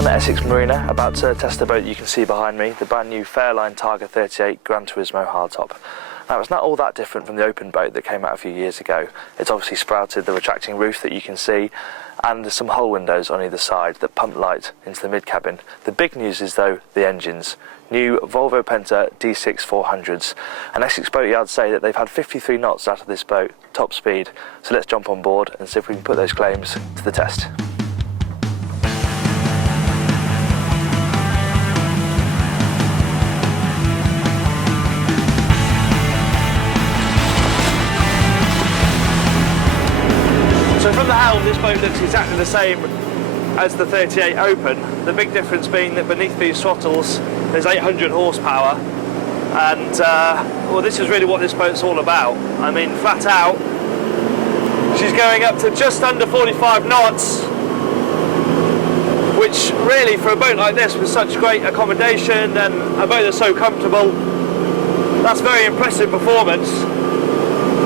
down at Essex Marina, about to test the boat that you can see behind me, the brand new Fairline Targa 38 Gran Turismo hardtop. Now, it's not all that different from the open boat that came out a few years ago. It's obviously sprouted the retracting roof that you can see, and there's some hull windows on either side that pump light into the mid-cabin. The big news is, though, the engines. New Volvo Penta D6 400s, and Essex Boat Yard say that they've had 53 knots out of this boat, top speed. So let's jump on board and see if we can put those claims to the test. So from the helm, this boat looks exactly the same as the 38 Open, the big difference being that beneath these throttles there's 800 horsepower, and well, this is really what this boat's all about. I mean, flat out, she's going up to just under 45 knots, which really, for a boat like this with such great accommodation and a boat that's so comfortable, that's very impressive performance.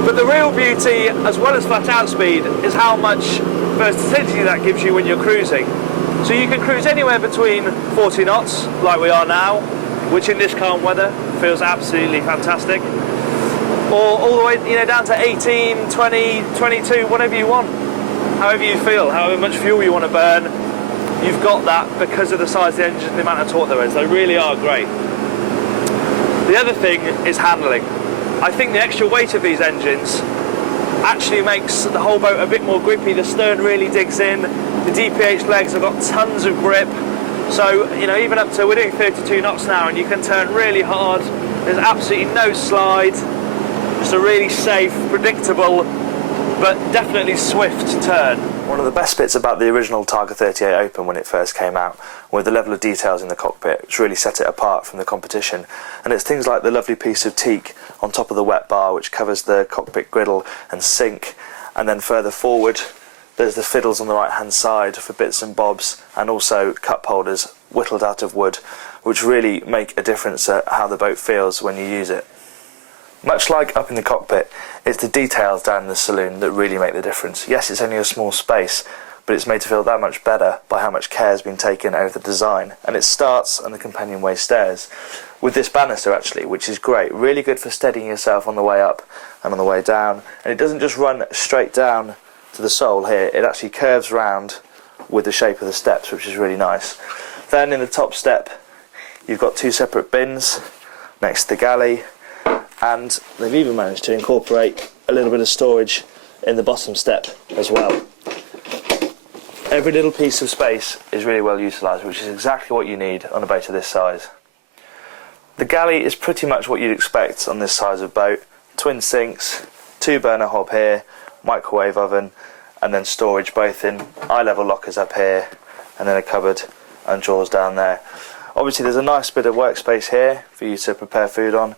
But the real beauty, as well as flat out speed, is how much versatility that gives you when you're cruising. So you can cruise anywhere between 40 knots, like we are now, which in this calm weather feels absolutely fantastic, or all the way, you know, down to 18, 20, 22, whatever you want, however you feel, however much fuel you want to burn. You've got that because of the size of the engine and the amount of torque there is. They really are great. The other thing is handling. I think the extra weight of these engines actually makes the whole boat a bit more grippy. The stern really digs in. The DPH legs have got tons of grip. So, you know, even up to, we're doing 32 knots now, and you can turn really hard. There's absolutely no slide. Just a really safe, predictable, but definitely swift turn. One of the best bits about the original Targa 38 Open when it first came out were the level of details in the cockpit, which really set it apart from the competition. And it's things like the lovely piece of teak on top of the wet bar, which covers the cockpit griddle and sink, and then further forward there's the fiddles on the right hand side for bits and bobs, and also cup holders whittled out of wood, which really make a difference at how the boat feels when you use it. Much like up in the cockpit, it's the details down in the saloon that really make the difference. Yes, it's only a small space, but it's made to feel that much better by how much care has been taken over the design. And it starts on the companionway stairs with this banister actually, which is great, really good for steadying yourself on the way up and on the way down. And it doesn't just run straight down to the sole here, it actually curves round with the shape of the steps, which is really nice. Then in the top step you've got two separate bins next to the galley, and they've even managed to incorporate a little bit of storage in the bottom step as well. Every little piece of space is really well utilised, which is exactly what you need on a boat of this size. The galley is pretty much what you'd expect on this size of boat. Twin sinks, 2-burner hob here, microwave oven, and then storage both in eye-level lockers up here, and then a cupboard and drawers down there. Obviously there's a nice bit of workspace here for you to prepare food on.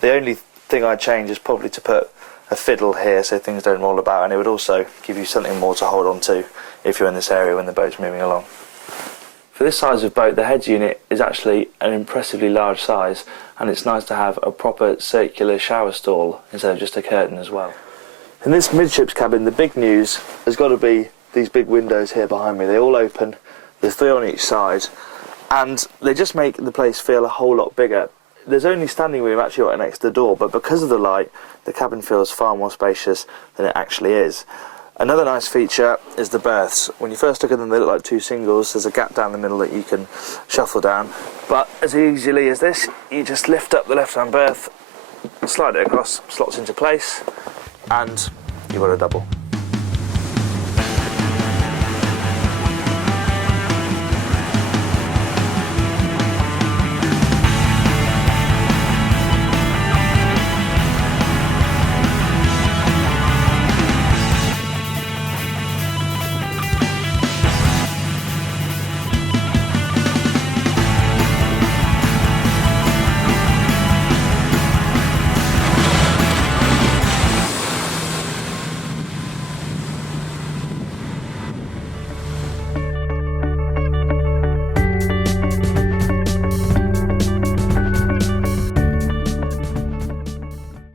The only thing I'd change is probably to put a fiddle here so things don't roll about, and it would also give you something more to hold on to if you're in this area when the boat's moving along. For this size of boat, the heads unit is actually an impressively large size, and it's nice to have a proper circular shower stall instead of just a curtain as well. In this midships cabin, the big news has got to be these big windows here behind me. They all open, there's 3 on each side, and they just make the place feel a whole lot bigger. There's only standing room actually right next to the door, but because of the light, the cabin feels far more spacious than it actually is. Another nice feature is the berths. When you first look at them, they look like 2 singles. There's a gap down the middle that you can shuffle down, but as easily as this, you just lift up the left-hand berth, slide it across, slots into place, and you've got a double.